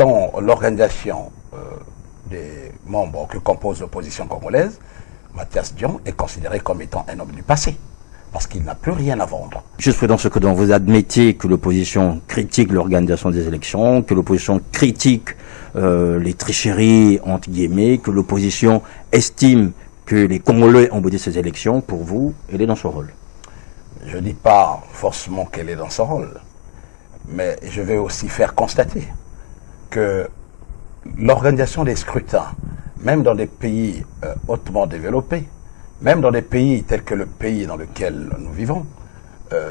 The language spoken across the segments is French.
dont l'organisation des membres que compose l'opposition congolaise, Mathias Dion, est considéré comme étant un homme du passé, parce qu'il n'a plus rien à vendre. Juste dans ce que vous admettez que l'opposition critique l'organisation des élections, que l'opposition critique les tricheries, entre guillemets, que l'opposition estime que les Congolais ont boudé ces élections, pour vous, elle est dans son rôle. Je ne dis pas forcément qu'elle est dans son rôle, mais je vais aussi faire constater que l'organisation des scrutins, même dans des pays hautement développés, même dans des pays tels que le pays dans lequel nous vivons,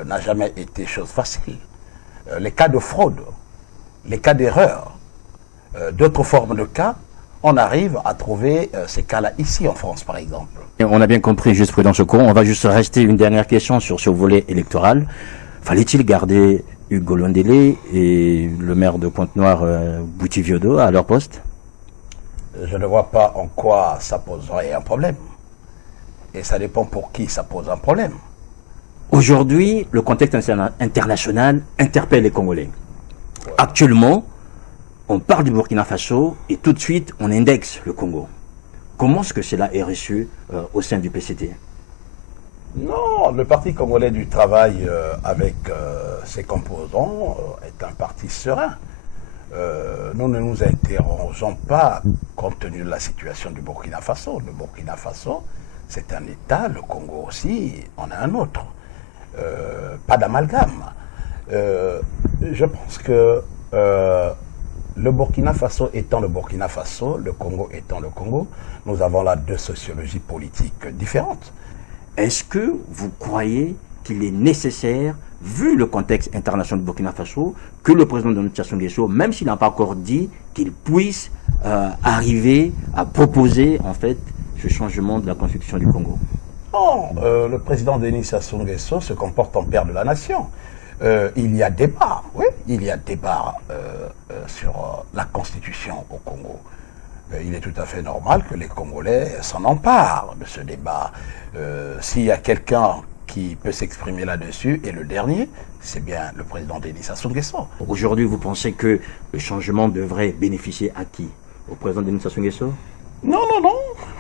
n'a jamais été chose facile. Les cas de fraude, les cas d'erreur, d'autres formes de cas, on arrive à trouver ces cas-là ici en France, par exemple. Et on a bien compris, juste dans ce cours, on va juste rester une dernière question sur ce volet électoral. Fallait-il garder Hugo Londélé et le maire de Pointe-Noire, Bouti-Viodo, à leur poste? Je ne vois pas en quoi ça poserait un problème. Et ça dépend pour qui ça pose un problème. Aujourd'hui, le contexte international interpelle les Congolais. Ouais. Actuellement, on parle du Burkina Faso et tout de suite, on indexe le Congo. Comment est-ce que cela est reçu au sein du PCT? Non, le Parti congolais du travail avec ses composants est un parti serein. Nous ne nous interrogeons pas compte tenu de la situation du Burkina Faso. Le Burkina Faso, c'est un État, le Congo aussi, on a un autre. Pas d'amalgame. Je pense que le Burkina Faso étant le Burkina Faso, le Congo étant le Congo, nous avons là deux sociologies politiques différentes. Est-ce que vous croyez qu'il est nécessaire, vu le contexte international du Burkina Faso, que le président de Sassou Nguesso, même s'il n'a pas encore dit, qu'il puisse arriver à proposer en fait ce changement de la constitution du Congo? Non, le président Denis Sassou Nguesso se comporte en père de la nation. Il y a débat, oui, il y a débat sur la constitution au Congo. Il est tout à fait normal que les Congolais s'en emparent de ce débat. S'il y a quelqu'un qui peut s'exprimer là-dessus, et le dernier, c'est bien le président Denis Sassou Nguesso. Aujourd'hui, vous pensez que le changement devrait bénéficier à qui? Au président Denis Sassou Nguesso? Non, non, non.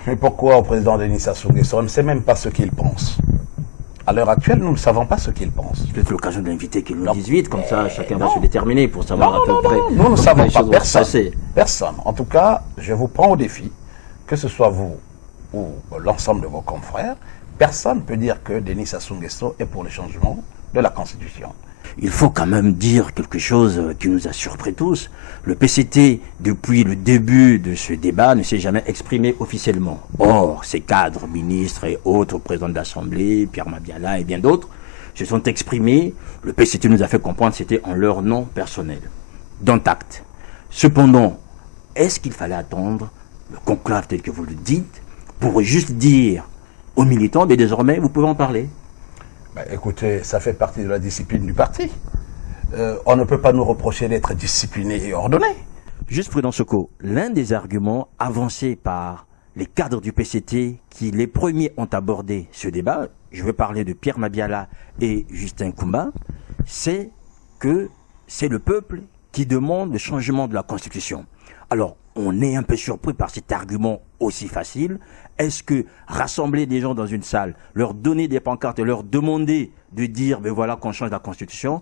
Mais pourquoi au président Denis Sassou Nguesso? On ne sait même pas ce qu'il pense. À l'heure actuelle, nous ne savons pas ce qu'il pense. Peut-être l'occasion de l'inviter qu'il nous dise vite, comme ça chacun va se déterminer pour savoir à peu près. Nous ne savons pas, personne. Personne. En tout cas, je vous prends au défi, que ce soit vous ou l'ensemble de vos confrères, personne ne peut dire que Denis Sassou Nguesso est pour le changement de la Constitution. Il faut quand même dire quelque chose qui nous a surpris tous. Le PCT, depuis le début de ce débat, ne s'est jamais exprimé officiellement. Or, ces cadres, ministres et autres, présidents de l'Assemblée, Pierre Mabiala et bien d'autres, se sont exprimés. Le PCT nous a fait comprendre que c'était en leur nom personnel. Dont acte. Cependant, est-ce qu'il fallait attendre le conclave tel que vous le dites pour juste dire aux militants, mais désormais, vous pouvez en parler? Écoutez, ça fait partie de la discipline du parti. On ne peut pas nous reprocher d'être disciplinés et ordonnés. Juste Prudent Soko, l'un des arguments avancés par les cadres du PCT qui les premiers ont abordé ce débat, je veux parler de Pierre Mabiala et Justin Koumba, c'est que c'est le peuple qui demande le changement de la Constitution. Alors, on est un peu surpris par cet argument aussi facile. Est-ce que rassembler des gens dans une salle, leur donner des pancartes et leur demander de dire, ben voilà qu'on change la Constitution,